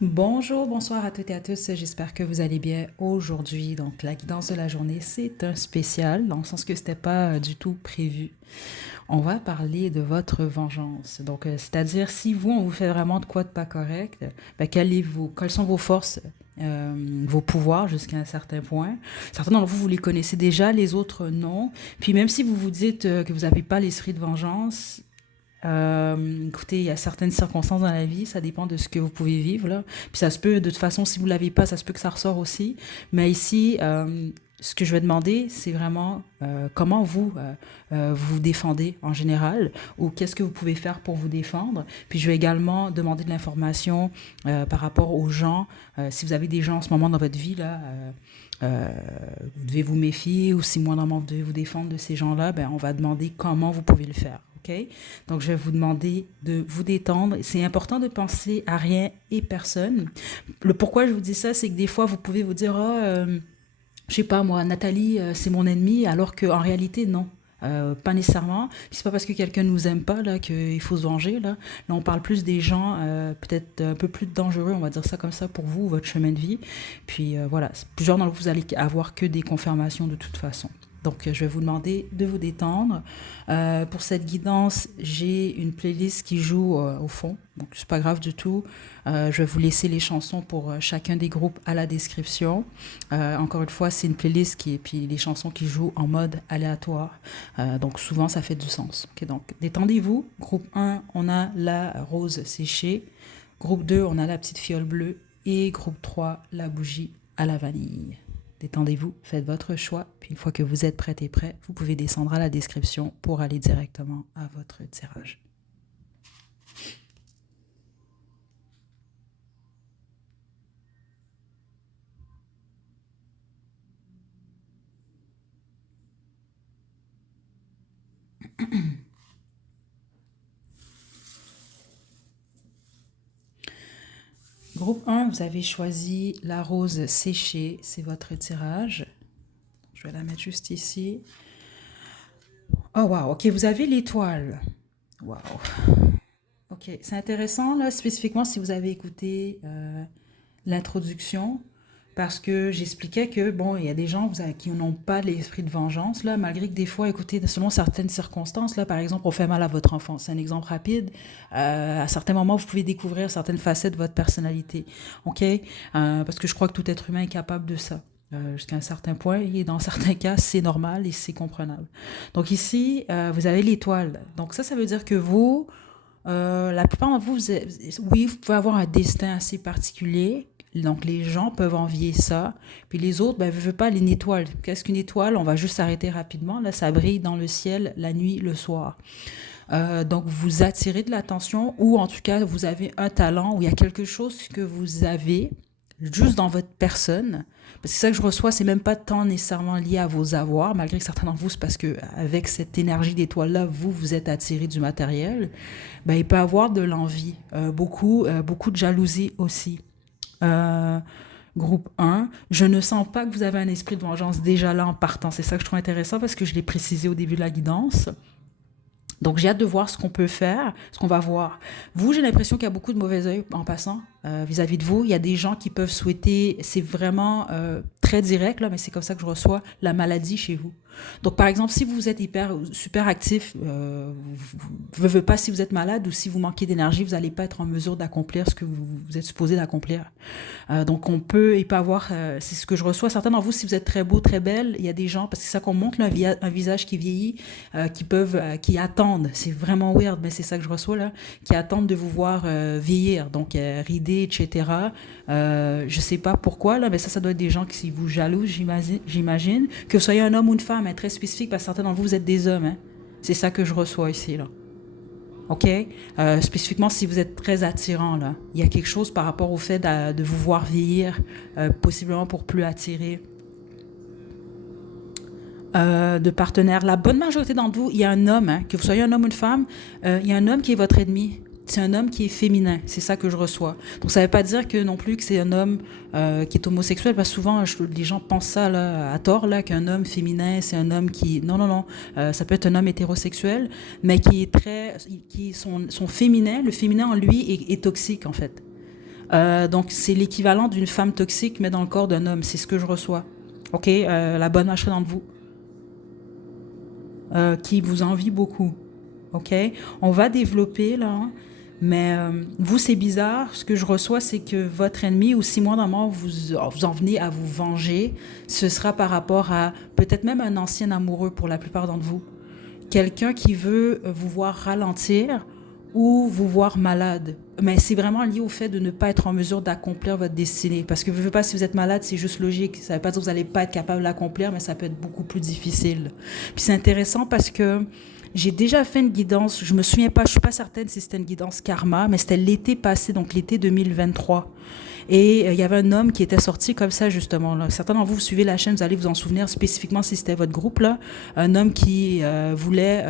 Bonjour, bonsoir à toutes et à tous. J'espère que vous allez bien aujourd'hui. Donc, la guidance de la journée, c'est un spécial, dans le sens que c'était pas du tout prévu. On va parler de votre vengeance. Donc, c'est-à-dire si vous, on vous fait vraiment de quoi de pas correct, ben, quelles sont vos forces, vos pouvoirs jusqu'à un certain point. Certains d'entre vous, vous les connaissez déjà, les autres non. Puis même si vous vous dites que vous n'avez pas l'esprit de vengeance, écoutez, il y a certaines circonstances dans la vie, ça dépend de ce que vous pouvez vivre, là. Puis ça se peut, de toute façon, si vous ne l'avez pas, ça se peut que ça ressort aussi. Mais ici, ce que je vais demander, c'est vraiment comment vous défendez en général, ou qu'est-ce que vous pouvez faire pour vous défendre. Puis je vais également demander de l'information par rapport aux gens. Si vous avez des gens en ce moment dans votre vie, là, vous devez vous méfier, ou si moindrement vous devez vous défendre de ces gens-là, ben, on va demander comment vous pouvez le faire. OK? Donc, je vais vous demander de vous détendre. C'est important de penser à rien et personne. Le pourquoi je vous dis ça, c'est que des fois, vous pouvez vous dire, je sais pas moi, Nathalie, c'est mon ennemi, alors qu'en réalité, non. Pas nécessairement. Puis c'est pas parce que quelqu'un nous aime pas là qu'il faut se venger là. Là, on parle plus des gens peut-être un peu plus dangereux, on va dire ça comme ça pour vous, votre chemin de vie. Puis voilà, plusieurs d'entre vous, vous allez avoir que des confirmations de toute façon. Donc, je vais vous demander de vous détendre. Pour cette guidance, j'ai une playlist qui joue au fond. Donc, c'est pas grave du tout. Je vais vous laisser les chansons pour chacun des groupes à la description. Encore une fois, c'est une playlist qui est puis les chansons qui jouent en mode aléatoire. Donc, souvent, ça fait du sens. Ok, donc, détendez-vous. Groupe un, on a la rose séchée. Groupe 2, on a la petite fiole bleue. Et groupe 3, la bougie à la vanille. Détendez-vous, faites votre choix, puis une fois que vous êtes prête et prêt, vous pouvez descendre à la description pour aller directement à votre tirage. Groupe 1, vous avez choisi la rose séchée, c'est votre tirage. Je vais la mettre juste ici. Oh wow, ok, vous avez l'étoile. Wow. Ok, c'est intéressant là, spécifiquement si vous avez écouté l'introduction, parce que j'expliquais que, bon, il y a des gens qui n'ont pas l'esprit de vengeance, là, malgré que des fois, écoutez, selon certaines circonstances, là, par exemple, on fait mal à votre enfant. C'est un exemple rapide. À certains moments, vous pouvez découvrir certaines facettes de votre personnalité, OK? Parce que je crois que tout être humain est capable de ça. Jusqu'à un certain point, et dans certains cas, c'est normal et c'est comprenable. Donc ici, vous avez l'étoile. Donc ça veut dire que vous, la plupart d'entre vous, oui, vous pouvez avoir un destin assez particulier. Donc, les gens peuvent envier ça. Puis les autres, ben, ne veulent pas une étoile. Qu'est-ce qu'une étoile? On va juste s'arrêter rapidement. Là, ça brille dans le ciel la nuit, le soir. Donc, vous attirez de l'attention ou en tout cas, vous avez un talent ou il y a quelque chose que vous avez juste dans votre personne. Parce que ça que je reçois, c'est même pas tant nécessairement lié à vos avoirs, malgré que certains d'entre vous, c'est parce que avec cette énergie d'étoile-là, vous êtes attiré du matériel. Ben, il peut y avoir de l'envie, beaucoup de jalousie aussi. Euh, Groupe 1, je ne sens pas que vous avez un esprit de vengeance déjà là en partant. C'est ça que je trouve intéressant parce que je l'ai précisé au début de la guidance. Donc j'ai hâte de voir ce qu'on peut faire, ce qu'on va voir. Vous, j'ai l'impression qu'il y a beaucoup de mauvais œil en passant vis-à-vis de vous. Il y a des gens qui peuvent souhaiter, c'est vraiment très direct, là, mais c'est comme ça que je reçois la maladie chez vous. Donc par exemple, si vous êtes super actif, vous ne pas si vous êtes malade ou si vous manquez d'énergie, vous n'allez pas être en mesure d'accomplir ce que vous êtes supposé d'accomplir. Donc il peut avoir, c'est ce que je reçois. Certains d'entre vous, si vous êtes très beau, très belle, il y a des gens, parce que c'est ça qu'on montre, là, un visage qui vieillit, qui attendent, c'est vraiment weird, mais c'est ça que je reçois là, qui attendent de vous voir vieillir, donc rider, etc. Je sais pas pourquoi là, mais ça doit être des gens qui vous jalousent, j'imagine, que vous soyez un homme ou une femme, hein, très spécifique, parce que certains d'entre vous, vous êtes des hommes, hein. C'est ça que je reçois ici là. OK? Spécifiquement, si vous êtes très attirant, là, il y a quelque chose par rapport au fait de vous voir vieillir, possiblement pour plus attirer de partenaires. La bonne majorité d'entre vous, il y a un homme, hein, que vous soyez un homme ou une femme, il y a un homme qui est votre ennemi. C'est un homme qui est féminin, c'est ça que je reçois. Donc ça ne veut pas dire que non plus que c'est un homme qui est homosexuel, parce que souvent les gens pensent ça là, à tort, là, qu'un homme féminin, c'est un homme qui... Non, non, non, ça peut être un homme hétérosexuel, mais qui est son féminin, le féminin en lui est toxique en fait. Donc, c'est l'équivalent d'une femme toxique, mais dans le corps d'un homme. C'est ce que je reçois. OK? La bonne machin de vous, qui vous envie beaucoup. OK? On va développer, là. Mais vous, c'est bizarre. Ce que je reçois, c'est que votre ennemi, ou si moi, normalement, vous en venez à vous venger, ce sera par rapport à peut-être même un ancien amoureux pour la plupart d'entre vous. Quelqu'un qui veut vous voir ralentir ou vous voir malade. Mais c'est vraiment lié au fait de ne pas être en mesure d'accomplir votre destinée. Parce que je ne veux pas, si vous êtes malade, c'est juste logique. Ça ne veut pas dire que vous n'allez pas être capable de l'accomplir, mais ça peut être beaucoup plus difficile. Puis c'est intéressant parce que j'ai déjà fait une guidance, je me souviens pas, je suis pas certaine si c'était une guidance karma, mais c'était l'été passé, donc l'été 2023. Et il y avait un homme qui était sorti comme ça, justement. Là. Certains d'entre vous, vous suivez la chaîne, vous allez vous en souvenir spécifiquement si c'était votre groupe. Là. Un homme qui voulait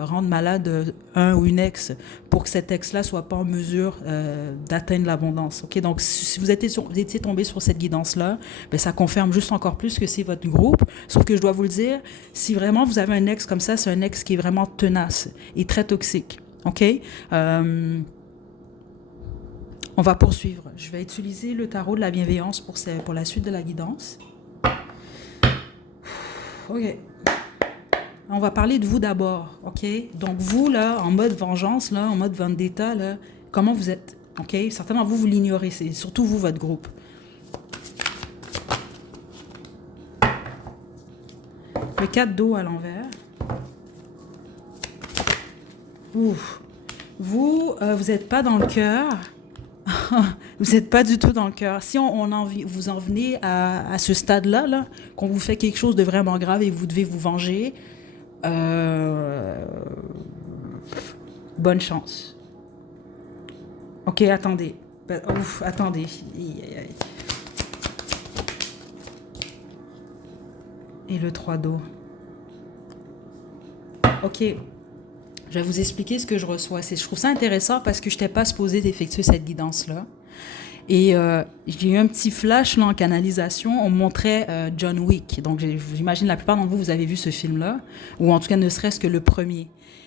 rendre malade un ou une ex pour que cet ex-là soit pas en mesure d'atteindre l'abondance. Okay? Donc, si vous étiez tombé sur cette guidance-là, ben, ça confirme juste encore plus que c'est votre groupe. Sauf que je dois vous le dire, si vraiment vous avez un ex comme ça, c'est un ex qui est vraiment tenace et très toxique. OK? On va poursuivre. Je vais utiliser le tarot de la bienveillance pour la suite de la guidance. OK. On va parler de vous d'abord, OK? Donc, vous, là, en mode vengeance, là, en mode vendetta, là, comment vous êtes? OK? Certainement, vous l'ignorez. C'est surtout vous, votre groupe. Le 4 d'eau à l'envers. Ouf. Vous n'êtes pas dans le cœur. Vous n'êtes pas du tout dans le cœur. Si vous en venez à ce stade-là, là, qu'on vous fait quelque chose de vraiment grave et vous devez vous venger, bonne chance. OK, attendez. Ouf, attendez. Et le 3 d'eau. OK. Je vais vous expliquer ce que je reçois. Je trouve ça intéressant parce que je n'étais pas supposée d'effectuer cette guidance-là. Et j'ai eu un petit flash là, en canalisation. On montrait John Wick. Donc, j'imagine la plupart d'entre vous, vous avez vu ce film-là. Ou en tout cas, ne serait-ce que le premier.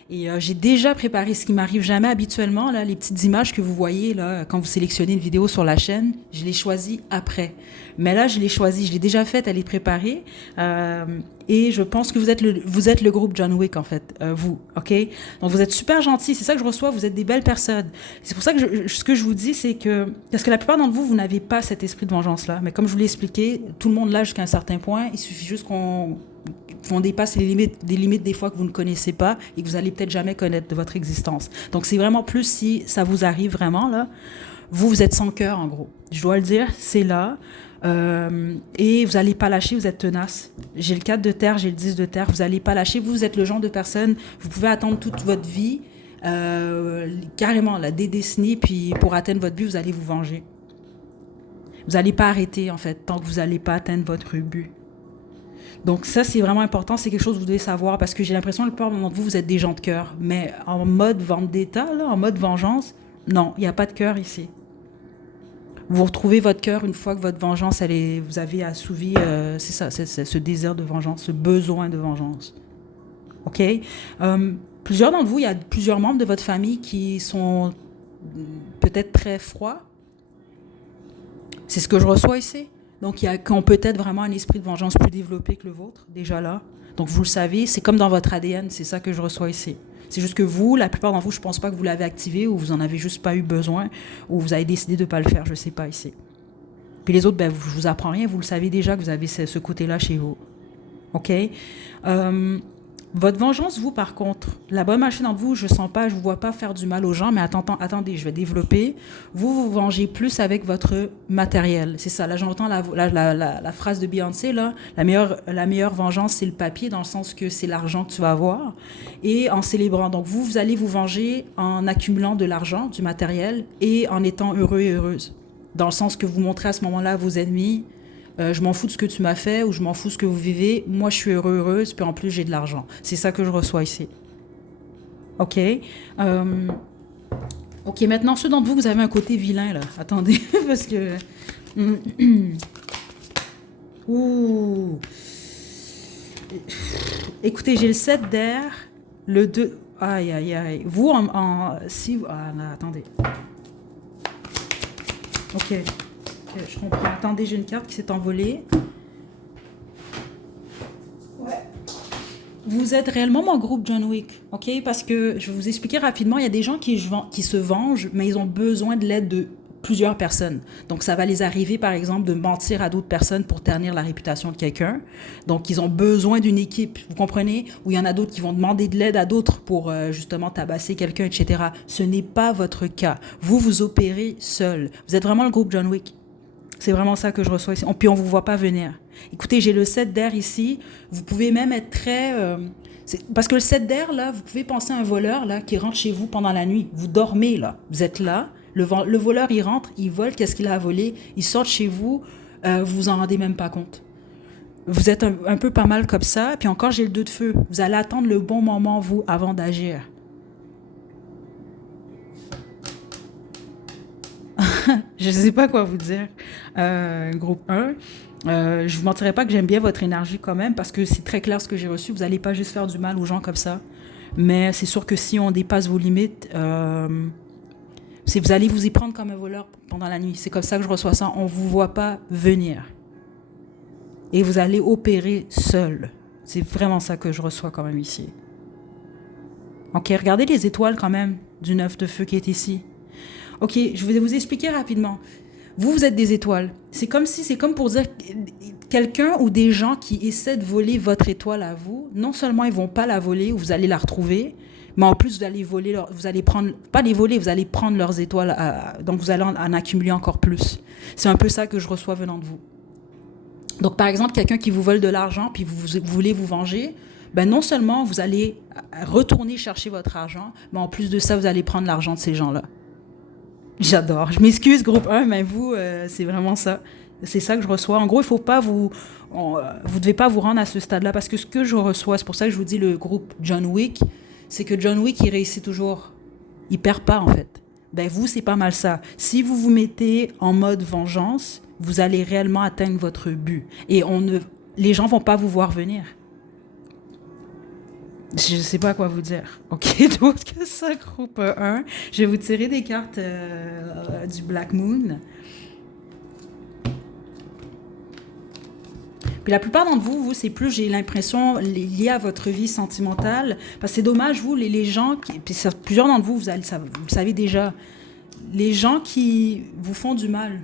Et j'ai déjà préparé ce qui m'arrive jamais habituellement, là, les petites images que vous voyez là, quand vous sélectionnez une vidéo sur la chaîne, je les choisis après. Mais là, je l'ai choisie, je l'ai déjà faite, elle est préparée. Et je pense que vous êtes le groupe John Wick, en fait, vous, OK? Donc, vous êtes super gentils, c'est ça que je reçois, vous êtes des belles personnes. C'est pour ça que ce que je vous dis, c'est que... Parce que la plupart d'entre vous, vous n'avez pas cet esprit de vengeance-là. Mais comme je vous l'ai expliqué, tout le monde l'a jusqu'à un certain point. Il suffit juste qu'on dépasse les limites des fois que vous ne connaissez pas et que vous allez peut-être jamais connaître de votre existence. Donc, c'est vraiment plus si ça vous arrive vraiment, là. Vous êtes sans cœur, en gros. Je dois le dire, c'est là. Et vous n'allez pas lâcher, vous êtes tenace. J'ai le 4 de terre, j'ai le 10 de terre. Vous n'allez pas lâcher. Vous êtes le genre de personne, vous pouvez attendre toute votre vie, carrément, là, des décennies, puis pour atteindre votre but, vous allez vous venger. Vous n'allez pas arrêter, en fait, tant que vous n'allez pas atteindre votre but. Donc ça, c'est vraiment important. C'est quelque chose que vous devez savoir parce que j'ai l'impression que la plupart d'entre vous, vous êtes des gens de cœur. Mais en mode vendetta, là, en mode vengeance, non, il n'y a pas de cœur ici. Vous retrouvez votre cœur une fois que votre vengeance, vous avez assouvi, c'est ça, c'est ce désir de vengeance, ce besoin de vengeance. OK? Plusieurs d'entre vous, il y a plusieurs membres de votre famille qui sont peut-être très froids. C'est ce que je reçois ici. Donc, qui ont peut-être vraiment un esprit de vengeance plus développé que le vôtre, déjà là. Donc, vous le savez, c'est comme dans votre ADN, c'est ça que je reçois ici. C'est juste que vous, la plupart d'entre vous, je ne pense pas que vous l'avez activé ou vous n'en avez juste pas eu besoin ou vous avez décidé de ne pas le faire, je ne sais pas ici. Puis les autres, ben, je ne vous apprends rien, vous le savez déjà que vous avez ce côté-là chez vous. OK? Votre vengeance, vous, par contre, la bonne machine en vous, je ne vous vois pas faire du mal aux gens, mais attendez, je vais développer. Vous vengez plus avec votre matériel. C'est ça, là, j'entends la phrase de Beyoncé, là, la meilleure vengeance, c'est le papier, dans le sens que c'est l'argent que tu vas avoir, et en célébrant. Donc, vous allez vous venger en accumulant de l'argent, du matériel, et en étant heureux et heureuse. Dans le sens que vous montrez à ce moment-là à vos ennemis, je m'en fous de ce que tu m'as fait ou je m'en fous de ce que vous vivez. Moi, je suis heureuse, puis en plus, j'ai de l'argent. C'est ça que je reçois ici. OK. OK, maintenant, ceux d'entre vous, vous avez un côté vilain, là. Attendez, parce que... Ouh. Écoutez, j'ai le 7 d'air, le 2... Aïe, aïe, aïe. Vous, si... Ah, là, attendez. Ok, ok, je comprends. Attendez, j'ai une carte qui s'est envolée. Vous êtes réellement mon groupe John Wick, ok? Parce que je vais vous expliquer rapidement, il y a des gens qui se vengent, mais ils ont besoin de l'aide de plusieurs personnes. Donc ça va les arriver, par exemple, de mentir à d'autres personnes pour ternir la réputation de quelqu'un. Donc ils ont besoin d'une équipe, vous comprenez? Ou il y en a d'autres qui vont demander de l'aide à d'autres pour justement tabasser quelqu'un, etc. Ce n'est pas votre cas. Vous, vous opérez seul. Vous êtes vraiment le groupe John Wick. C'est vraiment ça que je reçois ici. Puis on ne vous voit pas venir. Écoutez, j'ai le 7 d'air ici. Vous pouvez même être très... parce que le 7 d'air, là, vous pouvez penser à un voleur là, qui rentre chez vous pendant la nuit. Vous dormez, là. Vous êtes là. Le voleur, il rentre, il vole, qu'est-ce qu'il a volé? Il sort de chez vous, vous vous en rendez même pas compte. Vous êtes un peu pas mal comme ça. Puis encore, j'ai le 2 de feu. Vous allez attendre le bon moment, vous, avant d'agir. Je ne sais pas quoi vous dire. Groupe 1. Je ne vous mentirai pas que j'aime bien votre énergie quand même parce que c'est très clair ce que j'ai reçu. Vous n'allez pas juste faire du mal aux gens comme ça. Mais c'est sûr que si on dépasse vos limites, vous allez vous y prendre comme un voleur pendant la nuit. C'est comme ça que je reçois ça. On ne vous voit pas venir. Et vous allez opérer seul. C'est vraiment ça que je reçois quand même ici. Ok, regardez les étoiles quand même du 9 de feu qui est ici. Ok, je vais vous expliquer rapidement. Vous, vous êtes des étoiles. C'est comme pour dire quelqu'un ou des gens qui essaient de voler votre étoile à vous. Non seulement ils vont pas la voler ou vous allez la retrouver, mais en plus vous allez voler, vous allez prendre, pas les voler, vous allez prendre leurs étoiles. Donc vous allez en accumuler encore plus. C'est un peu ça que je reçois venant de vous. Donc par exemple, quelqu'un qui vous vole de l'argent puis vous voulez vous venger, ben non seulement vous allez retourner chercher votre argent, mais en plus de ça, vous allez prendre l'argent de ces gens-là. J'adore. Je m'excuse, groupe 1, mais vous, c'est vraiment ça. C'est ça que je reçois. En gros, il faut pas vous devez pas vous rendre à ce stade-là parce que ce que je reçois, c'est pour ça que je vous dis le groupe John Wick, c'est que John Wick, il réussit toujours. Il perd pas, en fait. Ben, vous, c'est pas mal ça. Si vous vous mettez en mode vengeance, vous allez réellement atteindre votre but. Et les gens vont pas vous voir venir. Je ne sais pas quoi vous dire. Ok, donc ça, groupe 1. Je vais vous tirer des cartes du Black Moon. Puis la plupart d'entre vous, c'est plus, j'ai l'impression, lié à votre vie sentimentale. Parce que c'est dommage, vous, les gens, puis plusieurs d'entre vous, vous le savez déjà, les gens qui vous font du mal,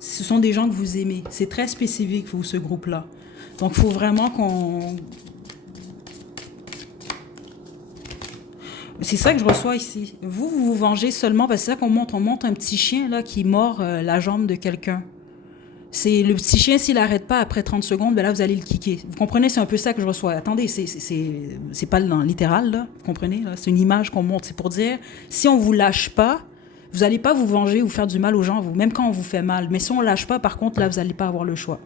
ce sont des gens que vous aimez. C'est très spécifique, vous, ce groupe-là. Donc, il faut vraiment qu'on... C'est ça que je reçois ici. Vous vous vengez seulement parce que c'est ça qu'on montre. On montre un petit chien là qui mord la jambe de quelqu'un. C'est le petit chien, s'il n'arrête pas après 30 secondes, ben là, vous allez le kicker. Vous comprenez, c'est un peu ça que je reçois. Attendez, c'est pas dans littéral, là. Vous comprenez, là? C'est une image qu'on montre. C'est pour dire, si on vous lâche pas, vous n'allez pas vous venger ou faire du mal aux gens, vous, même quand on vous fait mal. Mais si on lâche pas, par contre, là, vous n'allez pas avoir le choix.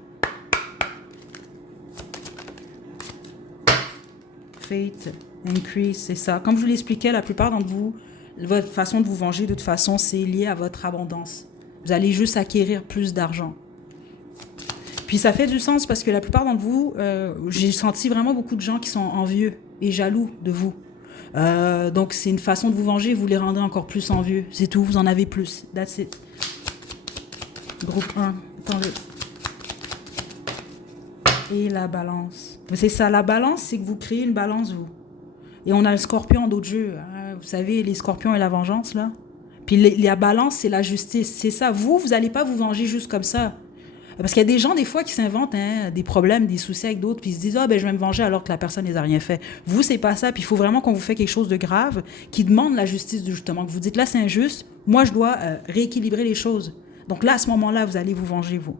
Fate, increase, c'est ça. Comme je vous l'expliquais, la plupart d'entre vous, votre façon de vous venger, de toute façon, c'est lié à votre abondance. Vous allez juste acquérir plus d'argent. Puis ça fait du sens parce que la plupart d'entre vous, j'ai senti vraiment beaucoup de gens qui sont envieux et jaloux de vous. Donc c'est une façon de vous venger, vous les rendez encore plus envieux. C'est tout, vous en avez plus. That's it. Groupe 1, attendez. Et la balance. C'est ça, la balance, c'est que vous créez une balance, vous. Et on a le scorpion d'autres jeux. Hein. Vous savez, les scorpions et la vengeance, là. Puis la balance, c'est la justice. C'est ça. Vous n'allez pas vous venger juste comme ça. Parce qu'il y a des gens, des fois, qui s'inventent des problèmes, des soucis avec d'autres, puis ils se disent « Ah, ben, je vais me venger alors que la personne ne les a rien fait. » Vous, c'est pas ça. Puis il faut vraiment qu'on vous fait quelque chose de grave qui demande la justice, justement. Que vous dites « Là, c'est injuste. Moi, je dois rééquilibrer les choses. » Donc là, à ce moment-là, vous allez vous venger, vous.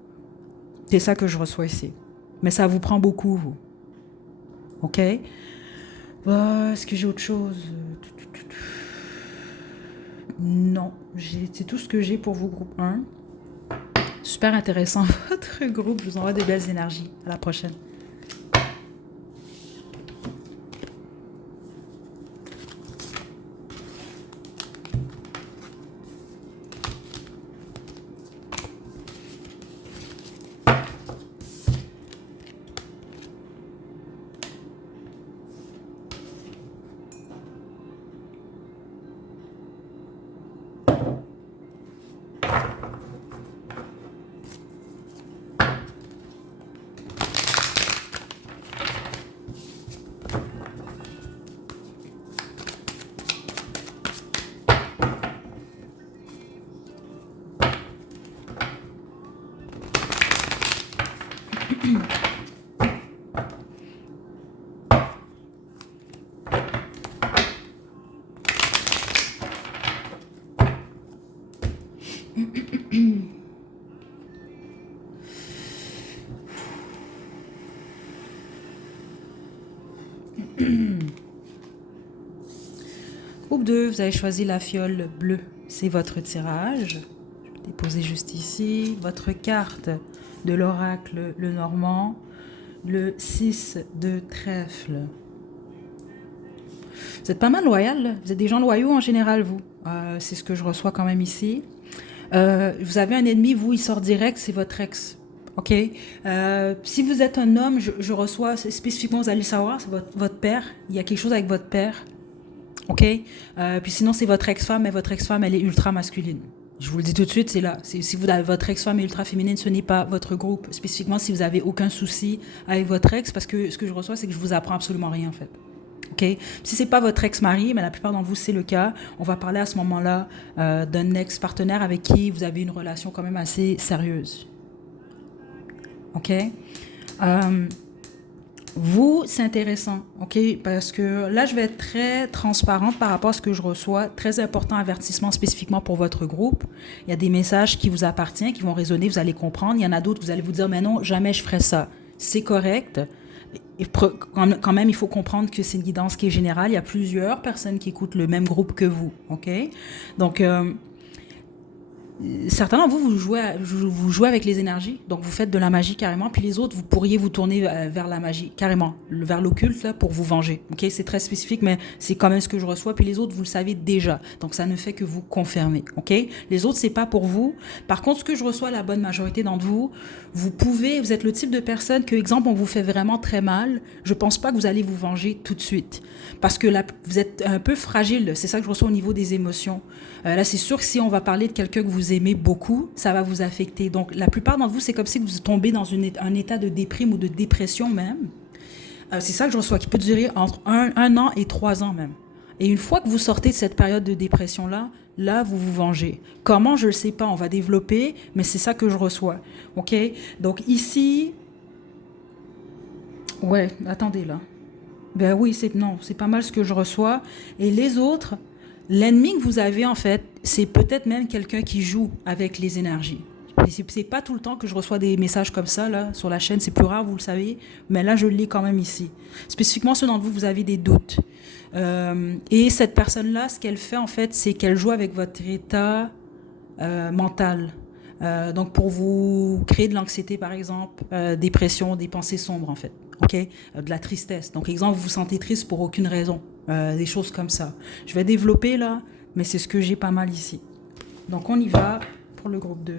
C'est ça que je reçois ici. Mais ça vous prend beaucoup, vous. OK? Est-ce que j'ai autre chose? Non. C'est tout ce que j'ai pour vous, groupe 1. Super intéressant, votre groupe. Je vous envoie des belles énergies. À la prochaine. Groupe 2, vous avez choisi la fiole bleue. C'est votre tirage. Je vais déposer juste ici. Votre carte de l'oracle, le Normand. Le 6 de trèfle. Vous êtes pas mal loyal, là. Vous êtes des gens loyaux en général, vous. C'est ce que je reçois quand même ici. Vous avez un ennemi, vous, il sort direct, c'est votre ex. OK? Si vous êtes un homme, je reçois spécifiquement, vous allez le savoir, c'est votre père. Il y a quelque chose avec votre père. OK? Puis sinon, c'est votre ex-femme, mais votre ex-femme, elle est ultra masculine. Je vous le dis tout de suite, c'est là. Si vous avez votre ex-femme est ultra féminine, ce n'est pas votre groupe. Spécifiquement, si vous avez aucun souci avec votre ex, parce que ce que je reçois, c'est que je vous apprends absolument rien, en fait. OK? Si c'est pas votre ex-mari, mais la plupart d'entre vous, c'est le cas, on va parler à ce moment-là d'un ex-partenaire avec qui vous avez une relation quand même assez sérieuse. OK? Vous, c'est intéressant, OK? Parce que là, je vais être très transparente par rapport à ce que je reçois. Très important avertissement spécifiquement pour votre groupe. Il y a des messages qui vous appartiennent, qui vont résonner, vous allez comprendre. Il y en a d'autres, vous allez vous dire, mais non, jamais je ferai ça. C'est correct. Et quand même, il faut comprendre que c'est une guidance qui est générale. Il y a plusieurs personnes qui écoutent le même groupe que vous, OK? Donc, certains d'entre vous, vous jouez avec les énergies, donc vous faites de la magie carrément, puis les autres, vous pourriez vous tourner vers la magie, carrément, vers l'occulte, là, pour vous venger. Ok, c'est très spécifique, mais c'est quand même ce que je reçois, puis les autres, vous le savez déjà, donc ça ne fait que vous confirmer. Ok, les autres, c'est pas pour vous. Par contre, ce que je reçois, la bonne majorité d'entre vous, vous êtes le type de personne que, exemple, on vous fait vraiment très mal, je pense pas que vous allez vous venger tout de suite, parce que là, vous êtes un peu fragile, c'est ça que je reçois au niveau des émotions. Là, c'est sûr que si on va parler de quelqu'un que vous aimez beaucoup, ça va vous affecter. Donc, la plupart d'entre vous, c'est comme si vous tombez dans un état de déprime ou de dépression même. C'est ça que je reçois, qui peut durer entre un an et 3 ans même. Et une fois que vous sortez de cette période de dépression-là, là, vous vous vengez. Comment, je ne le sais pas, on va développer, mais c'est ça que je reçois. OK? Donc, ici... Ouais, attendez, là. Ben oui, c'est pas mal ce que je reçois. Et les autres... L'ennemi que vous avez, en fait, c'est peut-être même quelqu'un qui joue avec les énergies. Et c'est pas tout le temps que je reçois des messages comme ça, là, sur la chaîne. C'est plus rare, vous le savez. Mais là, je le lis quand même ici. Spécifiquement, ceux d'entre vous, vous avez des doutes. Et cette personne-là, ce qu'elle fait, en fait, c'est qu'elle joue avec votre état mental. Donc, pour vous créer de l'anxiété, par exemple, dépression, des pensées sombres, en fait. OK? De la tristesse. Donc, exemple, vous vous sentez triste pour aucune raison. Des choses comme ça. Je vais développer là, mais c'est ce que j'ai pas mal ici. Donc, on y va pour le groupe 2.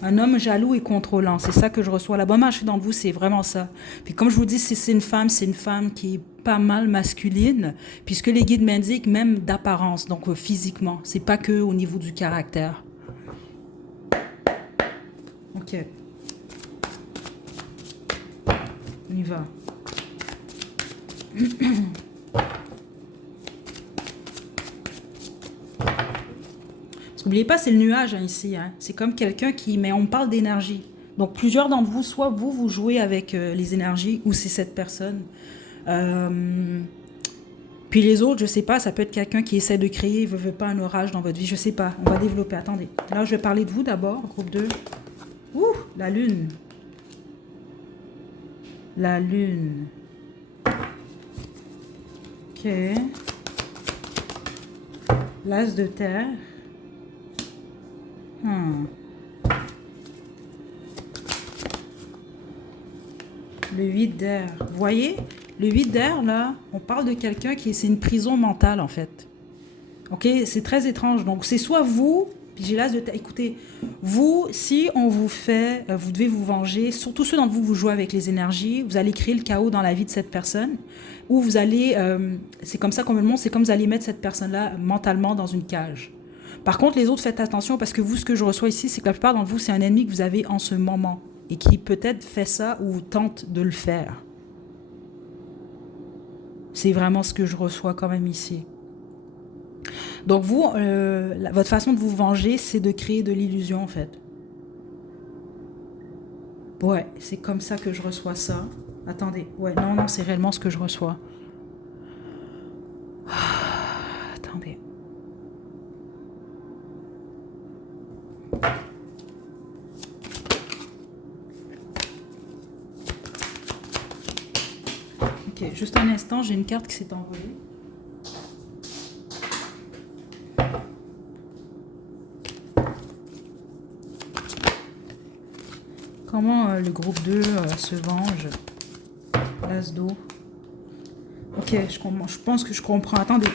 Un homme jaloux et contrôlant, c'est ça que je reçois. La bonne marche dans vous, c'est vraiment ça. Puis comme je vous dis, si c'est une femme qui est pas mal masculine, puisque les guides m'indiquent même d'apparence, donc physiquement. C'est pas que au niveau du caractère. Ok. On y va. N'oubliez pas, c'est le nuage hein, ici. Hein. C'est comme quelqu'un qui... Mais on parle d'énergie. Donc, plusieurs d'entre vous, soit vous jouez avec les énergies, ou c'est cette personne. Puis les autres, je sais pas, ça peut être quelqu'un qui essaie de créer, veut pas un orage dans votre vie, je sais pas. On va développer. Attendez. Là, je vais parler de vous d'abord, groupe 2. Ouh, la lune. La lune. Ok. L'as de terre. Le 8 d'air. Vous voyez, le 8 d'air, là, on parle de quelqu'un qui... C'est une prison mentale, en fait. OK? C'est très étrange. Donc, c'est soit vous... Puis j'ai l'as de terre. Écoutez, vous, si on vous fait... vous devez vous venger. Surtout ceux d'entre vous, vous jouez avec les énergies. Vous allez créer le chaos dans la vie de cette personne. Ou vous allez... c'est comme ça qu'on me le montre. C'est comme vous allez mettre cette personne-là mentalement dans une cage. Par contre, les autres, faites attention parce que vous, ce que je reçois ici, c'est que la plupart d'entre vous, c'est un ennemi que vous avez en ce moment et qui peut-être fait ça ou tente de le faire. C'est vraiment ce que je reçois quand même ici. Donc vous, votre façon de vous venger, c'est de créer de l'illusion en fait. Ouais, c'est comme ça que je reçois ça. Attendez, ouais, non, non, c'est réellement ce que je reçois. Attendez. Ok, juste un instant, j'ai une carte qui s'est envolée. Comment le groupe 2 se venge? L'as d'eau. Ok, je pense que je comprends. Attendez.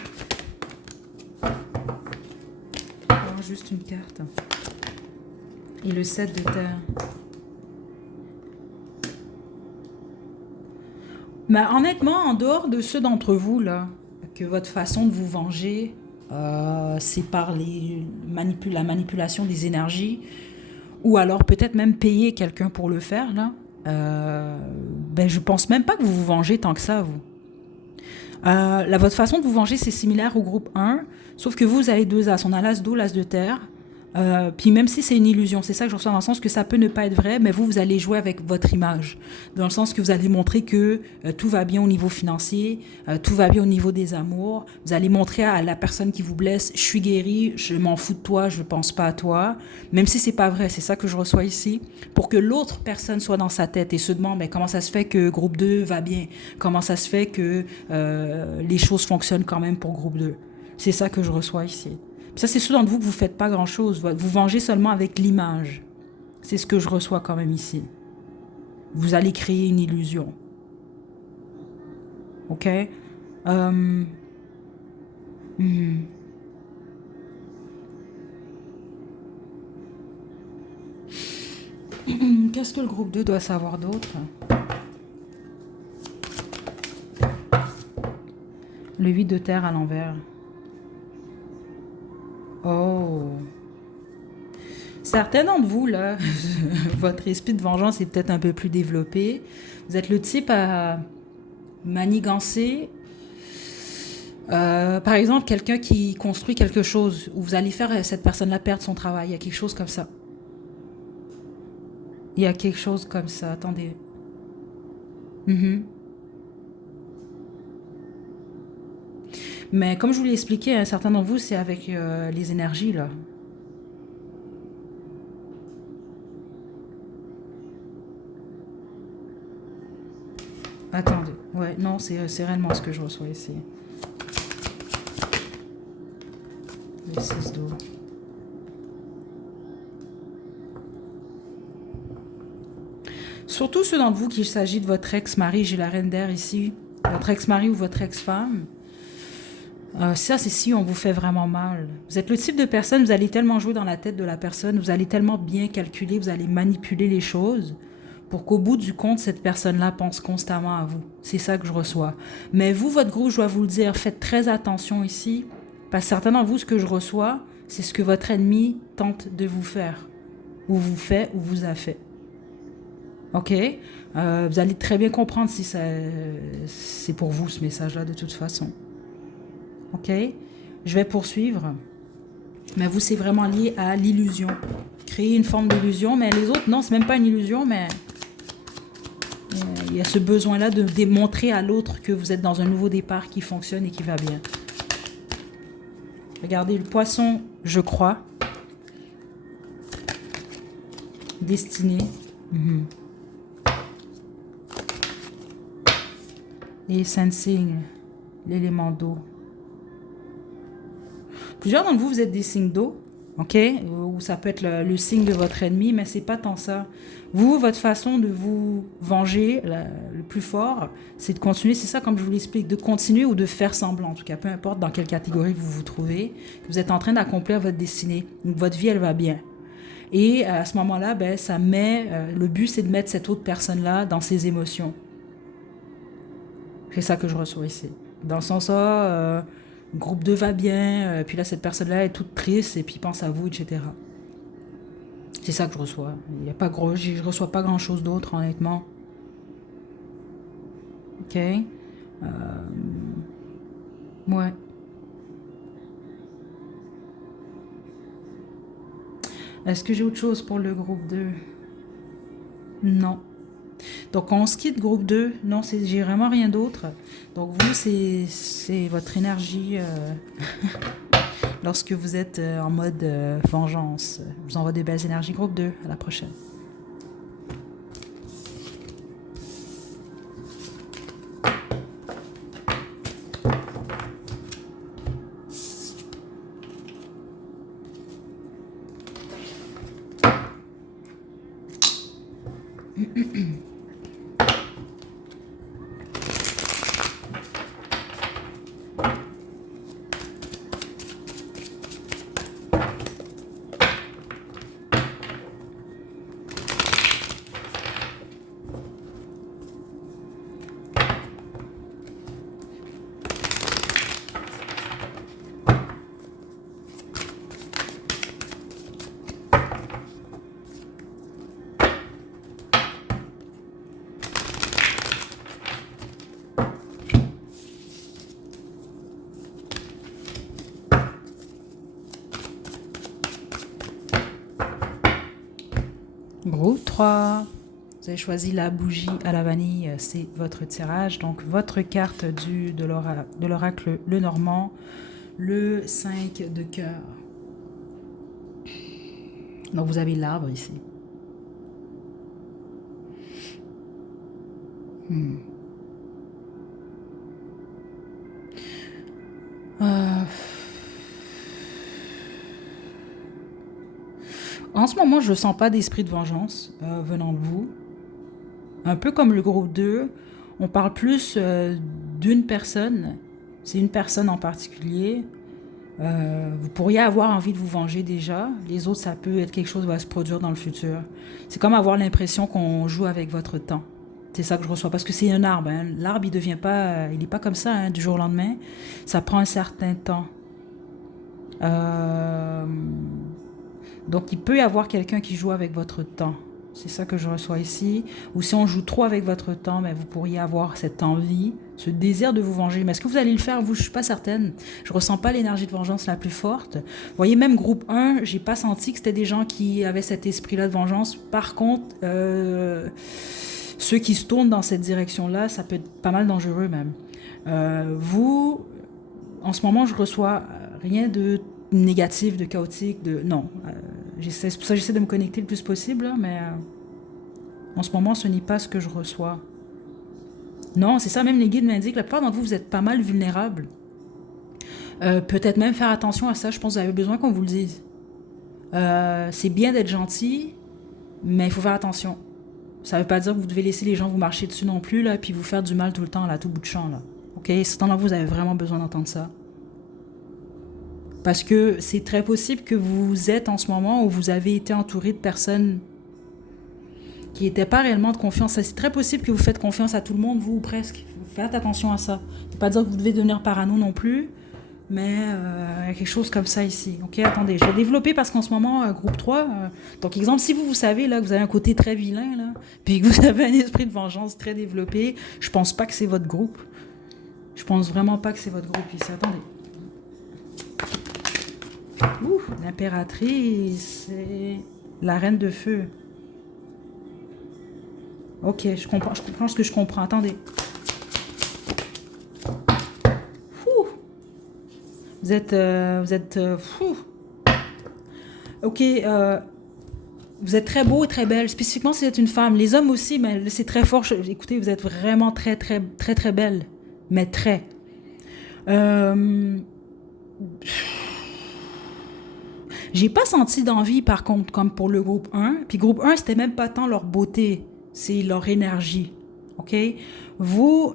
Alors, juste une carte. Et le 7 de terre. Mais honnêtement, en dehors de ceux d'entre vous, là, que votre façon de vous venger, c'est par la manipulation des énergies, ou alors peut-être même payer quelqu'un pour le faire, là, ben je pense même pas que vous vous vengez tant que ça, vous. Votre façon de vous venger, c'est similaire au groupe 1, sauf que vous avez deux as. On a l'as d'eau, l'as de terre. Puis même si c'est une illusion, c'est ça que je ressens dans le sens que ça peut ne pas être vrai, mais vous allez jouer avec votre image. Dans le sens que vous allez montrer que tout va bien au niveau financier, tout va bien au niveau des amours. Vous allez montrer à la personne qui vous blesse, je suis guéri, je m'en fous de toi, je pense pas à toi. Même si c'est pas vrai, c'est ça que je reçois ici. Pour que l'autre personne soit dans sa tête et se demande mais comment ça se fait que groupe 2 va bien? Comment ça se fait que les choses fonctionnent quand même pour groupe 2? C'est ça que je reçois ici. Ça, c'est ceux d'entre vous que vous ne faites pas grand-chose. Vous vengez seulement avec l'image. C'est ce que je reçois quand même ici. Vous allez créer une illusion. OK? Qu'est-ce que le groupe 2 doit savoir d'autre? Le 8 de terre à l'envers. Oh. Certains d'entre vous, là, votre esprit de vengeance est peut-être un peu plus développé. Vous êtes le type à manigancer. Par exemple, quelqu'un qui construit quelque chose, où vous allez faire cette personne-là perdre son travail. Il y a quelque chose comme ça. Il y a quelque chose comme ça. Attendez. Mais comme je vous l'ai expliqué, un certain d'entre vous, c'est avec les énergies, là. Attendez. Ouais, non, c'est réellement ce que je reçois ici. Le 6 d'eau. Surtout ceux d'entre vous qu'il s'agit de votre ex-mari, j'ai la reine d'air ici, votre ex-mari ou votre ex-femme. Ça, c'est si on vous fait vraiment mal. Vous êtes le type de personne, vous allez tellement jouer dans la tête de la personne, vous allez tellement bien calculer, vous allez manipuler les choses pour qu'au bout du compte, cette personne-là pense constamment à vous. C'est ça que je reçois. Mais vous, votre groupe, je dois vous le dire, faites très attention ici, parce que certains d'entre vous, ce que je reçois, c'est ce que votre ennemi tente de vous faire, ou vous fait, ou vous a fait. OK? Vous allez très bien comprendre si c'est pour vous, ce message-là, de toute façon. OK? Je vais poursuivre. Mais vous, c'est vraiment lié à l'illusion. Créer une forme d'illusion, mais les autres, non, c'est même pas une illusion, mais il y a ce besoin-là de démontrer à l'autre que vous êtes dans un nouveau départ qui fonctionne et qui va bien. Regardez, le poisson, je crois. Destiné. Et sensing, l'élément d'eau. Plusieurs d'entre vous, vous êtes des signes d'eau, OK? Ou ça peut être le signe de votre ennemi, mais c'est pas tant ça. Vous, votre façon de vous venger, le plus fort, c'est de continuer, c'est ça comme je vous l'explique, de continuer ou de faire semblant, en tout cas, peu importe dans quelle catégorie vous vous trouvez, que vous êtes en train d'accomplir votre destinée. Donc, votre vie, elle va bien. Et à ce moment-là, ben, ça met, le but, c'est de mettre cette autre personne-là dans ses émotions. C'est ça que je reçois ici. Dans le sens, groupe 2 va bien, puis là, cette personne-là est toute triste, et puis pense à vous, etc. C'est ça que je reçois. Il y a pas gros, je reçois pas grand-chose d'autre, honnêtement. OK? Ouais. Est-ce que j'ai autre chose pour le groupe 2? Non. Donc, quand on se quitte groupe 2, non, j'ai vraiment rien d'autre. Donc, vous, c'est votre énergie lorsque vous êtes en mode vengeance. Je vous envoie des belles énergies groupe 2. À la prochaine. Groupe 3. Vous avez choisi la bougie à la vanille, c'est votre tirage. Donc, votre carte de l'oracle Le Normand, le 5 de cœur. Donc, vous avez l'arbre ici. En ce moment, je ne sens pas d'esprit de vengeance venant de vous. Un peu comme le groupe 2, on parle plus d'une personne. C'est une personne en particulier. Vous pourriez avoir envie de vous venger déjà. Les autres, ça peut être quelque chose qui va se produire dans le futur. C'est comme avoir l'impression qu'on joue avec votre temps. C'est ça que je reçois. Parce que c'est un arbre. Hein. L'arbre, il devient pas, il n'est pas comme ça du jour au lendemain. Ça prend un certain temps. Donc, il peut y avoir quelqu'un qui joue avec votre temps. C'est ça que je reçois ici. Ou si on joue trop avec votre temps, ben vous pourriez avoir cette envie, ce désir de vous venger. Mais est-ce que vous allez le faire? Vous, je ne suis pas certaine. Je ne ressens pas l'énergie de vengeance la plus forte. Vous voyez, même groupe 1, je n'ai pas senti que c'était des gens qui avaient cet esprit-là de vengeance. Par contre, ceux qui se tournent dans cette direction-là, ça peut être pas mal dangereux même. Vous, en ce moment, je reçois rien de négatif, de chaotique, de... Non. C'est pour ça que j'essaie de me connecter le plus possible, là, mais en ce moment, ce n'est pas ce que je reçois. Non, c'est ça, même les guides m'indiquent, la plupart d'entre vous, vous êtes pas mal vulnérables. Peut-être même faire attention à ça, je pense que vous avez besoin qu'on vous le dise. C'est bien d'être gentil, mais il faut faire attention. Ça ne veut pas dire que vous devez laisser les gens vous marcher dessus non plus, là, puis vous faire du mal tout le temps, là, tout bout de champ, là. OK? Certains d'entre vous, vous avez vraiment besoin d'entendre ça. Parce que c'est très possible que vous êtes en ce moment où vous avez été entouré de personnes qui n'étaient pas réellement de confiance. C'est très possible que vous faites confiance à tout le monde, vous ou presque. Faites attention à ça. Ça ne veut pas dire que vous devez devenir parano non plus, mais il y a quelque chose comme ça ici. Ok, attendez, je vais développer parce qu'en ce moment, groupe 3, donc exemple, si vous savez là, que vous avez un côté très vilain, là, puis que vous avez un esprit de vengeance très développé, je pense pas que c'est votre groupe. Je pense vraiment pas que c'est votre groupe ici. Attendez. Ouh, l'impératrice et la reine de feu. Ok, je comprends ce que je comprends. Attendez. Ouh. Vous êtes ok, vous êtes très beau et très belle. Spécifiquement si vous êtes une femme. Les hommes aussi, mais c'est très fort. Écoutez, vous êtes vraiment très, très, très, très belle. Mais très. J'ai pas senti d'envie, par contre, comme pour le groupe 1. Puis groupe 1, c'était même pas tant leur beauté, c'est leur énergie. OK? Vous...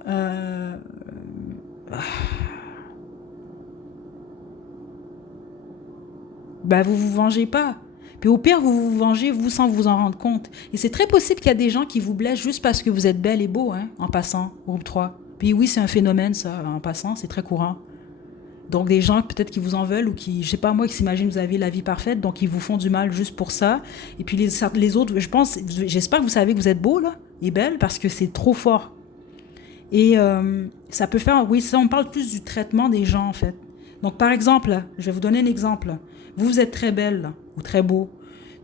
Ben, vous vengez pas. Puis au pire, vous vous vengez, vous, sans vous en rendre compte. Et c'est très possible qu'il y a des gens qui vous blessent juste parce que vous êtes belle et beau, hein, en passant, groupe 3. Puis oui, c'est un phénomène, ça, en passant, c'est très courant. Donc des gens peut-être qui vous en veulent ou qui, je sais pas moi, qui s'imaginent que vous avez la vie parfaite, donc ils vous font du mal juste pour ça. Et puis les autres, j'espère que vous savez que vous êtes beau là et belle parce que c'est trop fort. Et ça peut faire, oui, ça on parle plus du traitement des gens en fait. Donc par exemple, je vais vous donner un exemple. Vous êtes très belle là, ou très beau.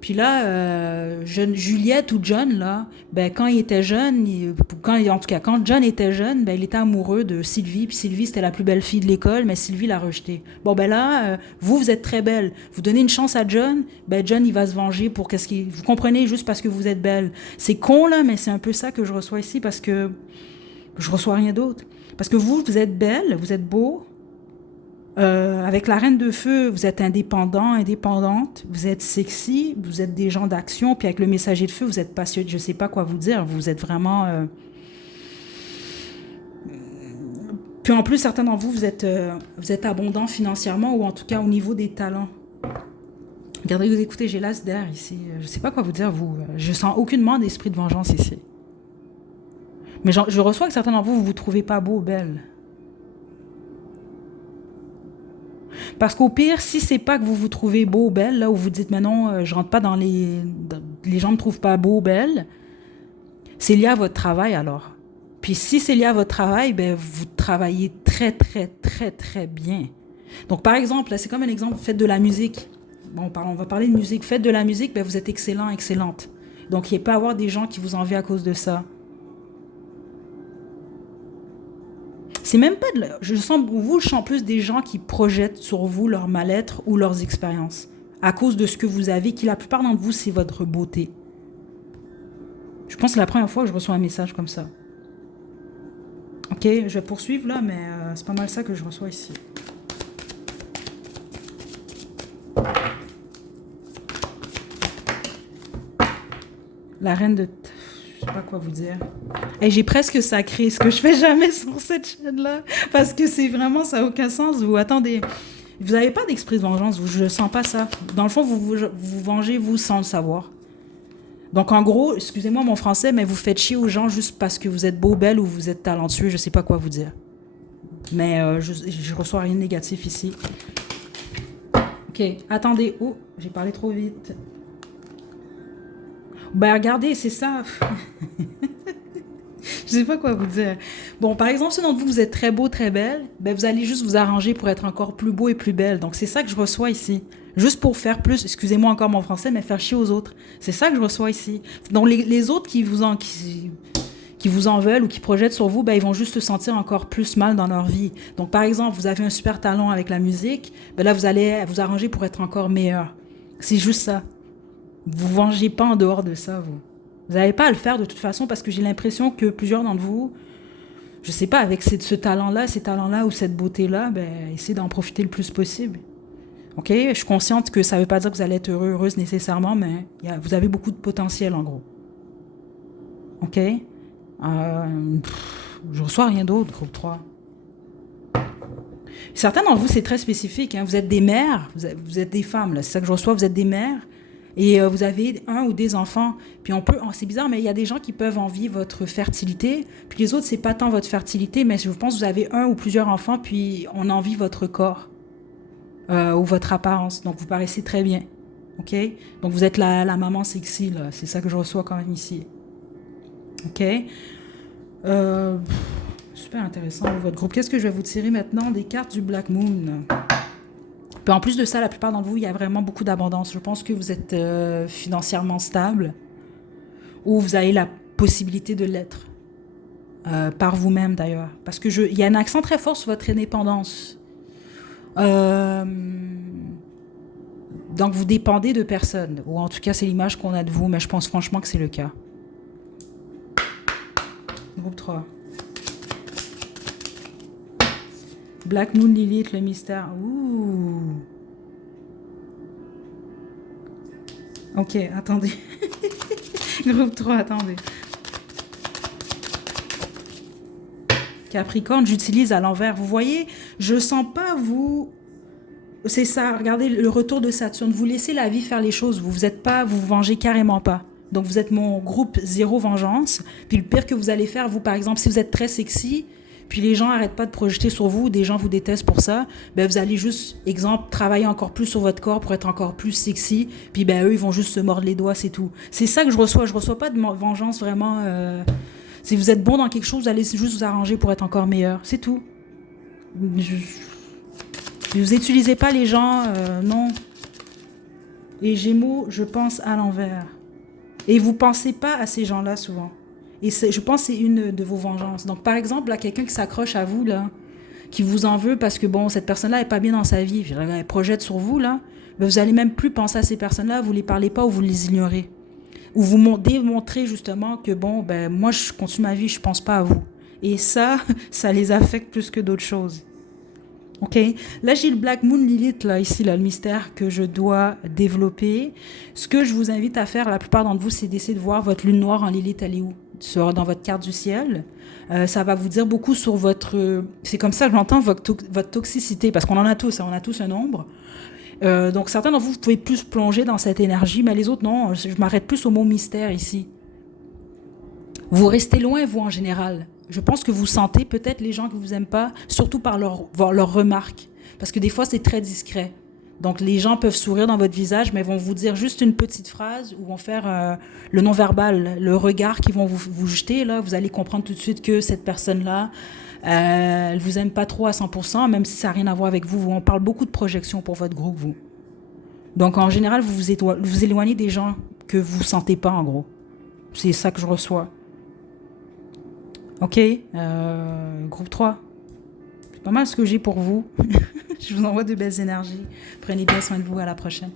Puis là, Juliette ou John, là, ben, quand il était jeune, en tout cas, quand John était jeune, ben, il était amoureux de Sylvie. Puis Sylvie, c'était la plus belle fille de l'école, mais Sylvie l'a rejetée. Bon, ben là, vous êtes très belle. Vous donnez une chance à John, ben, John, il va se venger pour qu'est-ce qu'il... Vous comprenez, juste parce que vous êtes belle. C'est con, là, mais c'est un peu ça que je reçois ici parce que je reçois rien d'autre. Parce que vous êtes belle, vous êtes beau. Avec la Reine de Feu, vous êtes indépendant, indépendante, vous êtes sexy, vous êtes des gens d'action, puis avec le Messager de Feu, vous êtes passionné, je sais pas quoi vous dire, vous êtes vraiment... Puis en plus, certains d'entre vous, vous êtes abondant financièrement, ou en tout cas au niveau des talents. Regardez, vous écoutez, j'ai l'as d'air ici, je sais pas quoi vous dire, vous. Je sens aucunement d'esprit de vengeance ici. Mais je reçois que certains d'entre vous, vous vous trouvez pas beau ou belle. Parce qu'au pire, si c'est pas que vous vous trouvez beau ou belle, là où vous dites, mais non, je rentre pas dans les gens me trouvent pas beau ou belle, c'est lié à votre travail alors. Puis si c'est lié à votre travail, ben vous travaillez très, très, très, très bien. Donc par exemple, là, c'est comme un exemple, faites de la musique. Bon, on va parler de musique. Faites de la musique, ben vous êtes excellent, excellente. Donc il ne peut pas avoir des gens qui vous envient à cause de ça. C'est même pas de... Je sens plus des gens qui projettent sur vous leur mal-être ou leurs expériences. À cause de ce que vous avez, qui la plupart d'entre vous, c'est votre beauté. Je pense que c'est la première fois que je reçois un message comme ça. Ok, je vais poursuivre là, mais c'est pas mal ça que je reçois ici. La reine de... Je sais pas quoi vous dire. Et j'ai presque sacré, ce que je fais jamais sur cette chaîne-là. Parce que c'est vraiment, ça n'a aucun sens. Vous attendez. Vous n'avez pas d'esprit de vengeance, je ne sens pas ça. Dans le fond, vous vengez, vous, sans le savoir. Donc, en gros, excusez-moi mon français, mais vous faites chier aux gens juste parce que vous êtes beau, belle ou vous êtes talentueux. Je ne sais pas quoi vous dire. Mais je reçois rien de négatif ici. Ok, attendez. Oh, j'ai parlé trop vite. Ben, regardez, c'est ça. Je sais pas quoi vous dire. Bon, par exemple, si d'entre vous, vous êtes très beau, très belle, ben vous allez juste vous arranger pour être encore plus beau et plus belle. Donc, c'est ça que je reçois ici. Juste pour faire plus, excusez-moi encore mon français, mais faire chier aux autres. C'est ça que je reçois ici. Donc, les autres qui vous en veulent ou qui projettent sur vous, ben, ils vont juste se sentir encore plus mal dans leur vie. Donc, par exemple, vous avez un super talent avec la musique, ben là, vous allez vous arranger pour être encore meilleur. C'est juste ça. Vous ne vengez pas en dehors de ça, vous. Vous n'avez pas à le faire de toute façon parce que j'ai l'impression que plusieurs d'entre vous, je ne sais pas, avec ce talent-là, ces talents-là ou cette beauté-là, ben, essayez d'en profiter le plus possible. OK? Je suis consciente que ça ne veut pas dire que vous allez être heureux, heureuse nécessairement, mais vous avez beaucoup de potentiel, en gros. OK? Je reçois rien d'autre, groupe 3. Certains d'entre vous, c'est très spécifique. Hein? Vous êtes des mères, vous êtes des femmes, là. C'est ça que je reçois, vous êtes des mères. Et vous avez un ou des enfants. Puis c'est bizarre, mais il y a des gens qui peuvent envier votre fertilité. Puis les autres, c'est pas tant votre fertilité, mais je pense que vous avez un ou plusieurs enfants, puis on envie votre corps ou votre apparence. Donc vous paraissez très bien. OK? Donc vous êtes la maman sexy, là. C'est ça que je reçois quand même ici. OK? Super intéressant, votre groupe. Qu'est-ce que je vais vous tirer maintenant? Des cartes du Black Moon. Puis en plus de ça, la plupart d'entre vous, il y a vraiment beaucoup d'abondance. Je pense que vous êtes financièrement stable ou vous avez la possibilité de l'être. Par vous-même d'ailleurs. Parce que il y a un accent très fort sur votre indépendance. Donc vous dépendez de personne. Ou en tout cas, c'est l'image qu'on a de vous, mais je pense franchement que c'est le cas. Groupe 3. Black Moon Lilith, le mystère. Ouh. Ok, attendez. Groupe 3, attendez. Capricorne, j'utilise à l'envers. Vous voyez, je sens pas vous... C'est ça, regardez le retour de Saturne. Vous laissez la vie faire les choses. Vous êtes pas, vous vengez carrément pas. Donc vous êtes mon groupe zéro vengeance. Puis le pire que vous allez faire, vous par exemple, si vous êtes très sexy... Puis les gens n'arrêtent pas de projeter sur vous, des gens vous détestent pour ça, ben vous allez juste, exemple, travailler encore plus sur votre corps pour être encore plus sexy, puis ben eux, ils vont juste se mordre les doigts, c'est tout. C'est ça que je reçois pas de vengeance vraiment. Si vous êtes bon dans quelque chose, vous allez juste vous arranger pour être encore meilleur, c'est tout. Vous n'utilisez pas les gens, non. Et Gémeaux, je pense à l'envers. Et vous pensez pas à ces gens-là souvent. Et je pense que c'est une de vos vengeances. Donc, par exemple, là, quelqu'un qui s'accroche à vous, là, qui vous en veut parce que, bon, cette personne-là est pas bien dans sa vie, elle projette sur vous, là, mais vous allez même plus penser à ces personnes-là, vous les parlez pas ou vous les ignorez. Ou vous démontrez justement que, bon, ben, moi, je continue ma vie, je pense pas à vous. Et ça, ça les affecte plus que d'autres choses. Ok, là j'ai le Black Moon Lilith, là, ici, là, le mystère que je dois développer. Ce que je vous invite à faire, la plupart d'entre vous, c'est d'essayer de voir votre lune noire en Lilith, elle est où? Dans votre carte du ciel. Ça va vous dire beaucoup sur votre... C'est comme ça que j'entends votre toxicité, parce qu'on en a tous, hein, on a tous un nombre. Donc certains d'entre vous, vous pouvez plus plonger dans cette énergie, mais les autres, non. Je m'arrête plus au mot mystère ici. Vous restez loin, vous, en général. Je pense que vous sentez peut-être les gens qui vous aiment pas, surtout par leurs remarques. Parce que des fois, c'est très discret. Donc, les gens peuvent sourire dans votre visage, mais vont vous dire juste une petite phrase ou vont faire le non-verbal, le regard qu'ils vont vous jeter. Là, vous allez comprendre tout de suite que cette personne-là, elle vous aime pas trop à 100%, même si ça n'a rien à voir avec vous. On parle beaucoup de projection pour votre groupe, vous. Donc, en général, vous éloignez des gens que vous sentez pas, en gros. C'est ça que je reçois. Ok, groupe 3. C'est pas mal ce que j'ai pour vous. Je vous envoie de belles énergies. Prenez bien soin de vous, à la prochaine.